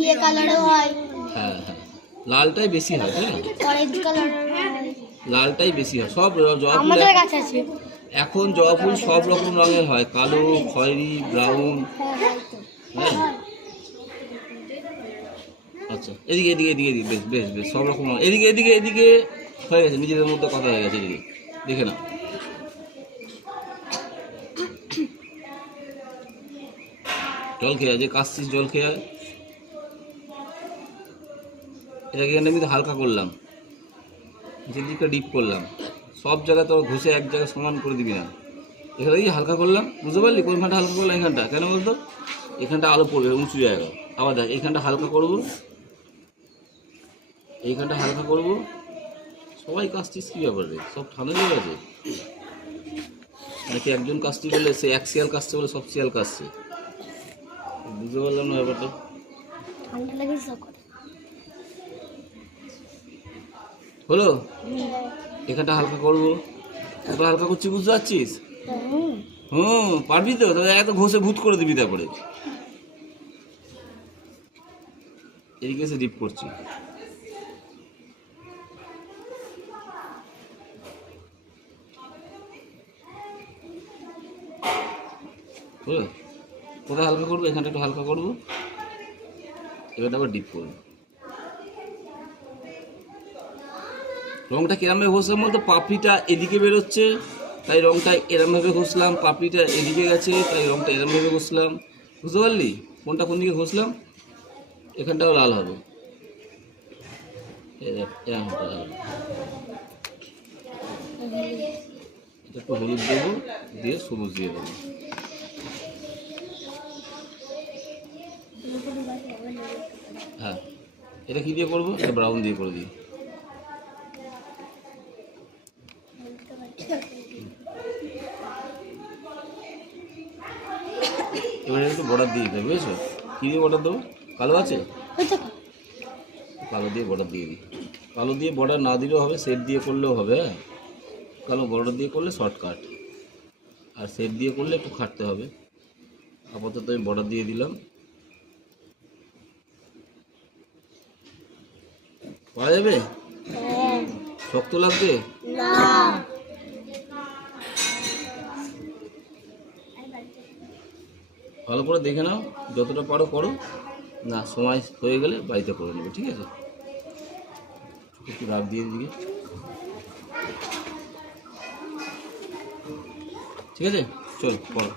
ঘিয়ে কালারও হয়। হ্যাঁ হ্যাঁ, লালটাই বেশি হয়, তাই না? অরেঞ্জ কালারের হয়। লালটাই বেশি হয়। সব জবা ফুল আমাদের কাছে আছে। এখন জবা ফুল সব রকম রঙের হয়, কালো, খয়েরি, ব্রাউন। হ্যাঁ, আচ্ছা, এদিকে এদিকে এদিকে এদিকে, বেশ বেশ বেশ, সব রকম রঙ। এদিকে এদিকে এদিকে হয়ে গেছে, নিজেদের মধ্যে কথা হয়ে গেছে। এদিকে দেখে না, জল খেয়ে যে কাশছিস, জল খেয়ে। এটাকে এখানে আমি হালকা করলাম, যেদিকে ডিপ করলাম, সব জায়গায় তোর ঘষে এক জায়গায় সমান করে দিবি না। এখানে এই হালকা করলাম, বুঝতে পারলি? কোনখানটা হালকা করলাম? এখানটা কেন বলতো? এখানটা আলো পড়বে, উঁচু জায়গা। আবার দেখ, এইখানটা হালকা করবো, এইখানটা হালকা করবো। সবাই কাজটিস কী ব্যাপার রে? সব ঠান্ডা লেগে গেছে নাকি? একজন কাজটি বললে সে এক শিয়াল কাজছে বলে সব শিয়াল কাজছে, বুঝতে পারলাম না ব্যাপারটা। ঠান্ডা লাগে সব করে। হলো, এখানটা হালকা করবো। এবার হালকা করছি, বুঝতে পারছিস? পারবি তো? তাহলে এত ঘষে ভূত করে দিবি। তারপরে এদিকে এসে ডিপ করছি। বুঝলে? কোথায় হালকা করবো? এখানটা একটু হালকা করবো, এবার আবার ডিপ করবো। রঙটা কিরমভাবে ঘষলাম বলতো? পাপড়িটা এদিকে বেরোচ্ছে তাই রঙটা এরমভাবে ঘষলাম, পাপড়িটা এদিকে গেছে তাই রঙটা এরমভাবে ঘষলাম। বুঝতে পারলি কোনটা কোন দিকে ঘষলাম? এখানটাও লাল হবে, এরকমটা লাল হবে। একটু হলুদ দেবো, দিয়ে সবুজ দিয়ে দেবো। হ্যাঁ, এটা কী দিয়ে করবো? এটা ব্রাউন দিয়ে করে দিই। এবার একটু বর্ডার দিয়ে দিতে, বুঝেছো? কী দিয়ে বর্ডার দেবো? কালো আছে, কালো দিয়ে বর্ডার দিয়ে দিই। কালো দিয়ে বর্ডার না দিলেও হবে, সেট দিয়ে করলেও হবে। হ্যাঁ, কালো বর্ডার দিয়ে করলে শর্টকাট, আর সেট দিয়ে করলে একটু খাটতে হবে। আপাতত আমি বর্ডার দিয়ে দিলাম। পাওয়া যাবে? শক্ত লাগবে? ভালো করে দেখে নাও, যতটা পারো করো। না, সময় হয়ে গেলে বাড়িতে করে নেবে, ঠিক আছে? একটু রাখ দিয়ে দিকে, ঠিক আছে? চল করো।